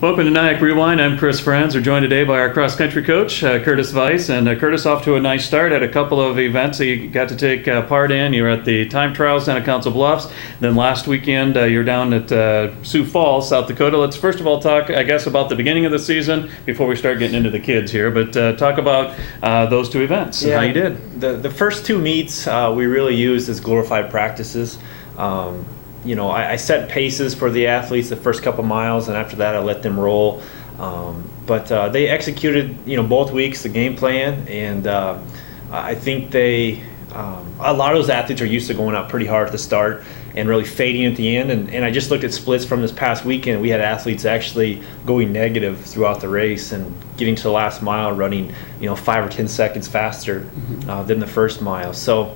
Welcome to NIACC Rewind. I'm Chris Frenz. We're joined today by our cross-country coach, Curtis Vais. And Curtis, off to a nice start at a couple of events that you got to take part in. You were at the time trials down at Council Bluffs. Then last weekend, you're down at Sioux Falls, South Dakota. Let's first of all talk, I guess, about the beginning of the season before we start getting into the kids here. But talk about those two events and how you did. The first two meets we really used as glorified practices. I set paces for the athletes the first couple miles, and after that I let them roll. But they executed, both weeks the game plan, and I think a lot of those athletes are used to going out pretty hard at the start and really fading at the end. And I just looked at splits from this past weekend. We had athletes actually going negative throughout the race and getting to the last mile running, 5 or 10 seconds faster than the first mile. So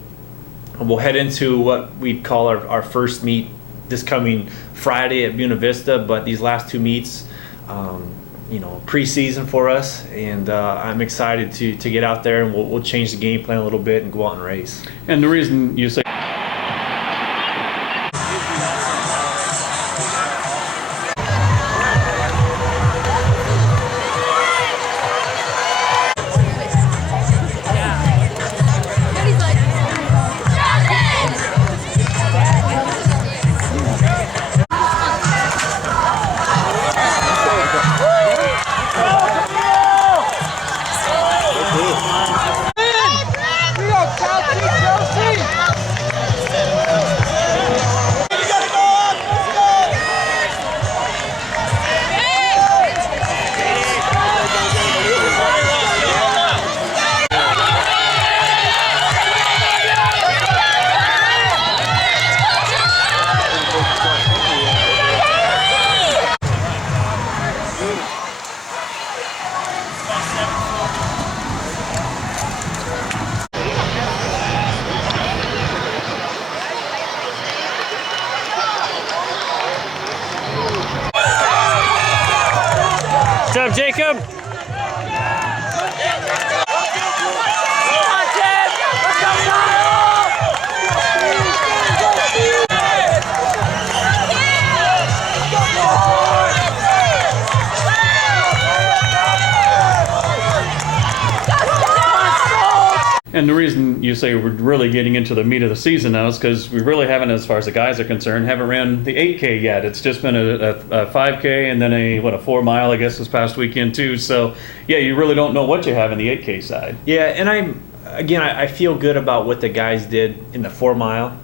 we'll head into what we call our first meet this coming Friday at Buena Vista, but these last two meets, preseason for us, and I'm excited to get out there, and we'll change the game plan a little bit and go out and race. And the reason you say What's up, Jacob? And the reason you say we're really getting into the meat of the season now is because we really haven't, as far as the guys are concerned, haven't ran the 8K yet. It's just been a 5K and then a 4 mile, I guess, this past weekend too. So yeah, you really don't know what you have in the 8K side. Yeah, and I feel good about what the guys did in the 4 mile.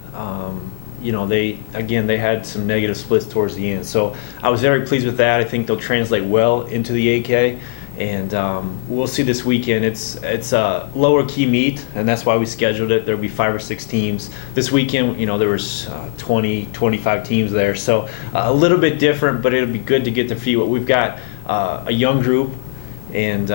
They had some negative splits towards the end. So I was very pleased with that. I think they'll translate well into the 8K. And we'll see this weekend. It's a lower key meet, and that's why we scheduled it. There'll be 5 or 6 teams. This weekend, there was 20, 25 teams there. So a little bit different, but it'll be good to get to feel what we've got. A young group, and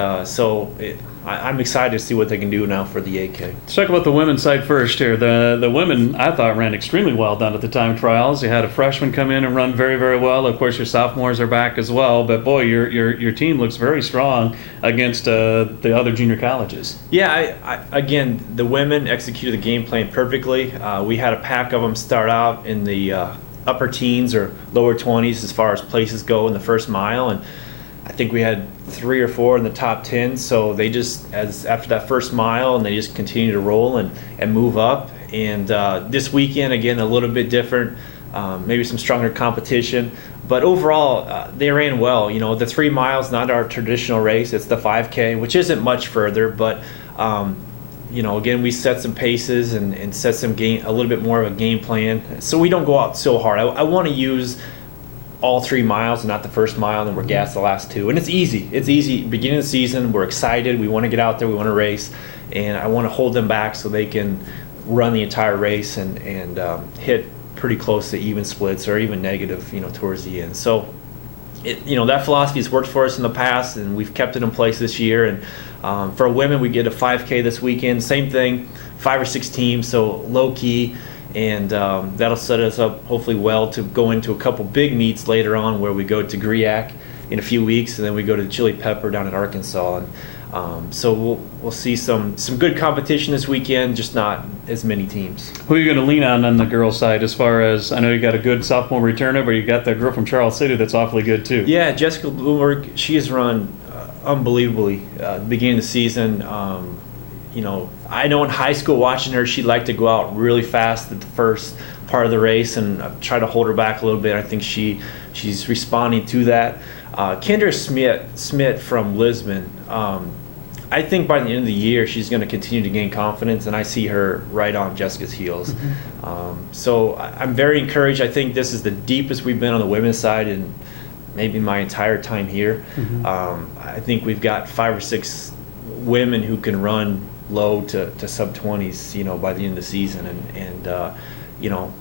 I'm excited to see what they can do now for the 8K. Let's talk about the women's side first here. The women, I thought, ran extremely well down at the time trials. You had a freshman come in and run very, very well. Of course, your sophomores are back as well. But boy, your team looks very strong against the other junior colleges. Yeah, again, the women executed the game plan perfectly. We had a pack of them start out in the upper teens or lower 20s as far as places go in the first mile, and I think we had 3 or 4 in the top 10. So they just, after that first mile, and they just continue to roll and move up. And this weekend, again, a little bit different, maybe some stronger competition. But overall, they ran well. The 3 miles, not our traditional race. It's the 5K, which isn't much further. But, again, we set some paces and set some a little bit more of a game plan. So we don't go out so hard. I want to use all 3 miles and not the first mile, and then we're gassed the last 2. And it's easy. Beginning of the season, we're excited. We want to get out there. We want to race. And I want to hold them back so they can run the entire race and hit pretty close to even splits or even negative, towards the end. So, that philosophy has worked for us in the past, and we've kept it in place this year. And for women, we get a 5K this weekend. Same thing, 5 or 6 teams, so low key. And that'll set us up hopefully well to go into a couple big meets later on, where we go to NIACC in a few weeks, and then we go to Chili Pepper down in Arkansas. And So we'll see some good competition this weekend, just not as many teams. Who are you going to lean on the girls' side as far as, I know you got a good sophomore returner, but you got that girl from Charles City that's awfully good too. Yeah, Jessica Bloomberg, she has run unbelievably at the beginning of the season. I know in high school watching her, she'd like to go out really fast at the first part of the race and try to hold her back a little bit. I think she's responding to that. Kendra Smith from Lisbon, I think by the end of the year she's going to continue to gain confidence, and I see her right on Jessica's heels. So I'm very encouraged. I think this is the deepest we've been on the women's side in maybe my entire time here. I think we've got 5 or 6 women who can run low to sub-20s, by the end of the season, and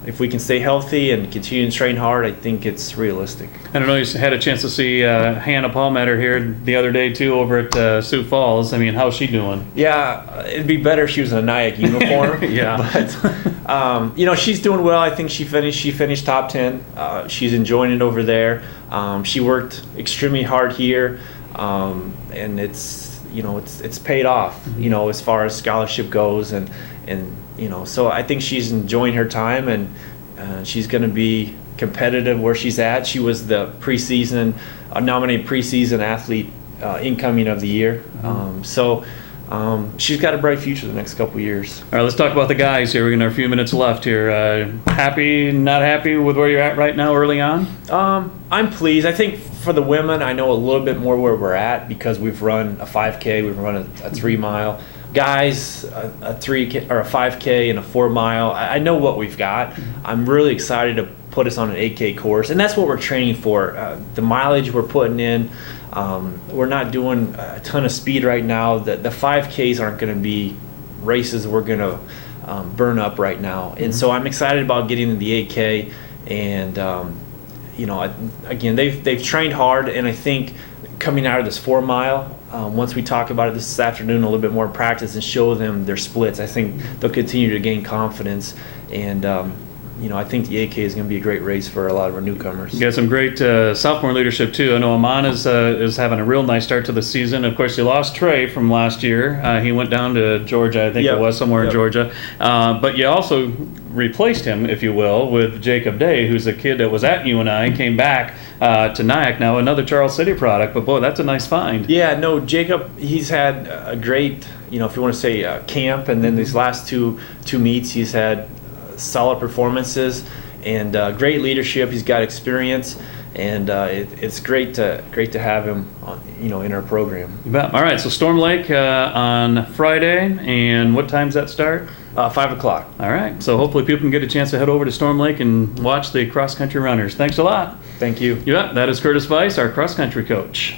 if we can stay healthy and continue to train hard, I think it's realistic. I don't know, you had a chance to see Hannah Palmetter here the other day too over at Sioux Falls. I mean, how's she doing? Yeah, it'd be better if she was in a NIACC uniform. Yeah. But she's doing well. I think she finished top 10. She's enjoying it over there. She worked extremely hard here, and it's paid off. As far as scholarship goes, and so I think she's enjoying her time, and she's going to be competitive where she's at. She was the nominated preseason athlete incoming of the year. So she's got a bright future the next couple of years. All right, let's talk about the guys here. We're going to have a few minutes left here. Happy, not happy with where you're at right now early on? I'm pleased. I think for the women, I know a little bit more where we're at because we've run a 5K, we've run a 3 mile. Guys, a 3K or a 5K and a 4 mile. I know what we've got. I'm really excited to put us on an 8K course, and that's what we're training for. The mileage we're putting in, we're not doing a ton of speed right now. The 5Ks aren't going to be races we're going to burn up right now, and so I'm excited about getting in the 8K. And again, they've trained hard, and I think coming out of this 4 mile. Once we talk about it this afternoon a little bit more in practice and show them their splits, I think they'll continue to gain confidence. And, I think the 8K is going to be a great race for a lot of our newcomers. You got some great sophomore leadership, too. I know Amon is having a real nice start to the season. Of course, you lost Trey from last year. He went down to Georgia, I think it was, somewhere in Georgia. But you also replaced him, if you will, with Jacob Day, who's a kid that was at UNI, came back to NIACC now, another Charles City product. But, boy, that's a nice find. Yeah, no, Jacob, he's had a great, if you want to say camp, and then these last two meets, he's had solid performances and great leadership. He's got experience, and it's great to have him, in our program. You bet. All right, so Storm Lake on Friday, and what time's that start? 5 o'clock. All right, so hopefully people can get a chance to head over to Storm Lake and watch the cross-country runners. Thanks a lot. Thank you. Yeah, that is Curtis Vais, our cross-country coach.